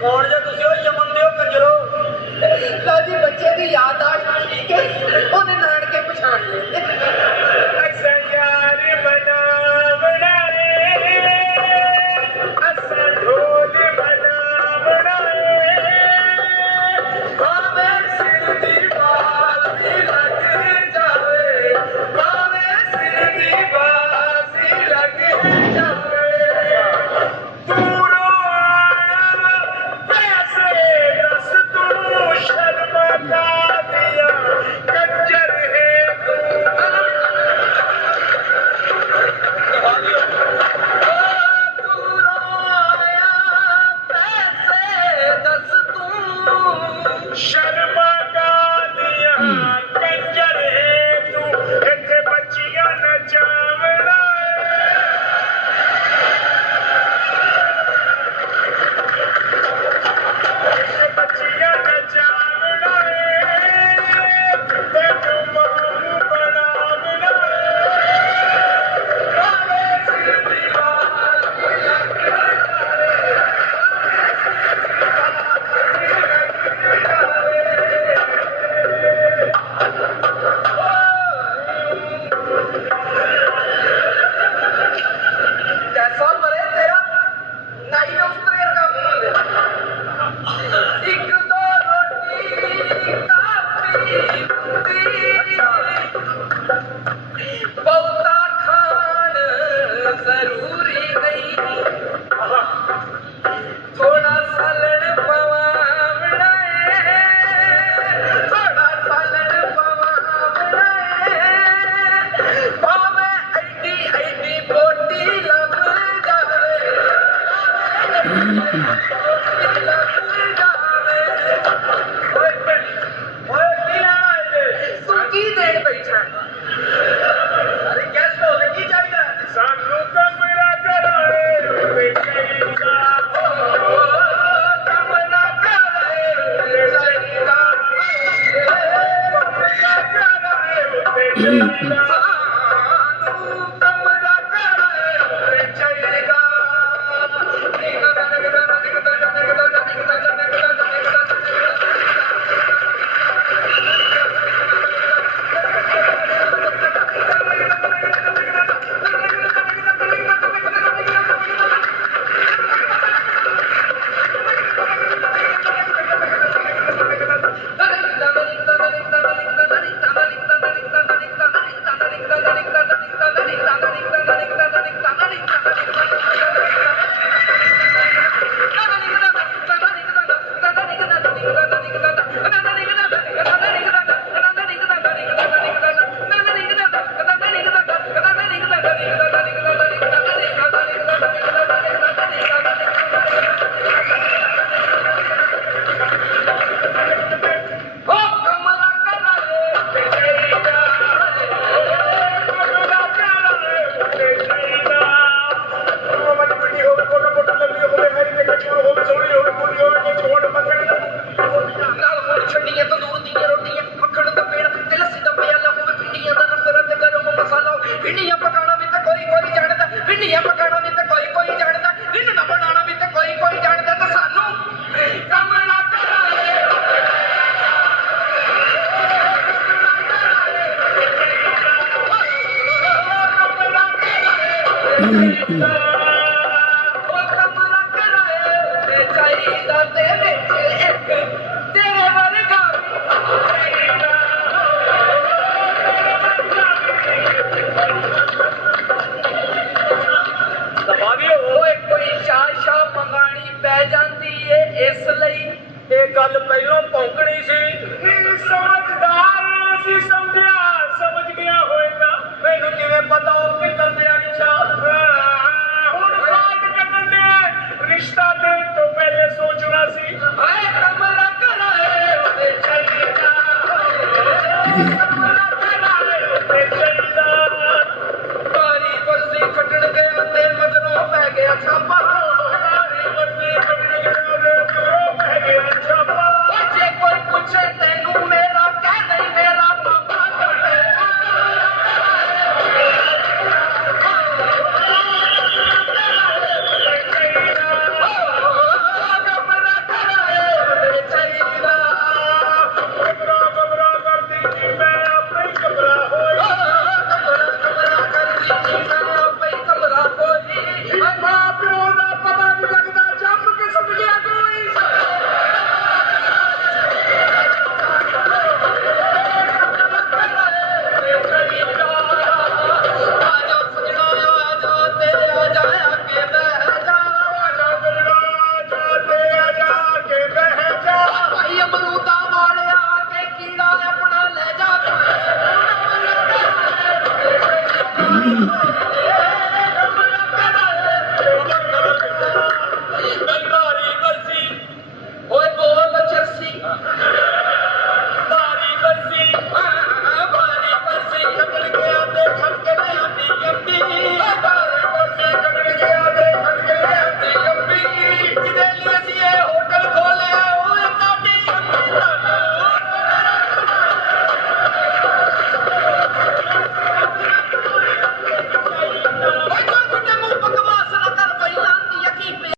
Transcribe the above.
कौन जे तुसी ओ यमन दे ओ कंजरो लो जी बच्चे की याददाश्त ठीक है उन्हें नानके पछाण ले असा यार बना बनाए असा ढोल बना बनाए भावे सिर दी बाजी लग जावे भावे सिर दी बाजी लग जावे दूरों आया पैसे दस तू शर्मा का दिया कंजर है तू शर्मा का दिया कंजर है तू इत्थे बच्चियां नचावना इत्थे बच्चियां नचावना तेनू मामू बनावना भावे सिर दी बाजी लग जैसा मरे तेरा नाई ने उतरे का मुंह दे एक दो रोटी काफी बहुता खान जरूरी नहीं थोड़ा सालन पवा बनाए थोड़ा सालन पवा बनाए भावे ऐडी ऐडी बोटी लग जावे लग जावे ओए की आए तू की देन बैठा अरे गेस्ट हो की चाहिए सानू कमरा कराए ते चाहिदा कमला करे चाहिदा कमरा कराए ते चाहिदा कमला करे चाहिदा ਛੱਡੀਆਂ ਤੰਦੂਰ ਦੀਆਂ ਰੋਟੀਆਂ ਮੱਖਣ ਦਾ ਪੇੜ ਤੇ ਲੱਸੀ ਦਾ ਪਿਆਲਾ ਹੋਵੇ ਭਿੰਡੀਆਂ ਦਾ ਨਸਰ ਤੇ ਗਰਮ ਮਸਾਲਾ ਭਿੰਡੀਆਂ ਪਕਾਉਣਾ ਵੀ ਤਾਂ ਕੋਈ ਜਾਣਦਾ ਭਿੰਡੀਆਂ ਪਕਾਉਣਾ ਵੀ ਤਾਂ ਕੋਈ ਜਾਣਦਾ ਰਿੰਨ ਨਾ ਬਣਾਉਣਾ ਵੀ ਤਾਂ ਕੋਈ ਜਾਣਦਾ ਤਾਂ ਸਾਨੂੰ ਕੰਮ ਨਾ ਕਰਾਏ ਉਹ ਕੰਮ ਨਾ ਕਰਾਏ ਤੇ ਚਾਹੀਦਾ ਤੇ ਵਿੱਚ ਇੱਕ ਤੇਰੇ ਵਰਗਾ ਓਏ ਕੋਈ ਸ਼ਾਹ ਮੰਗਾਣੀ ਪੈ ਜਾਂਦੀ ਏ ਇਸ ਲਈ ਇਹ ਗੱਲ ਪਹਿਲਾਂ ਭੌਂਕਣੀ ਸੀ ਸਮਝਦਾਰ ਸੀ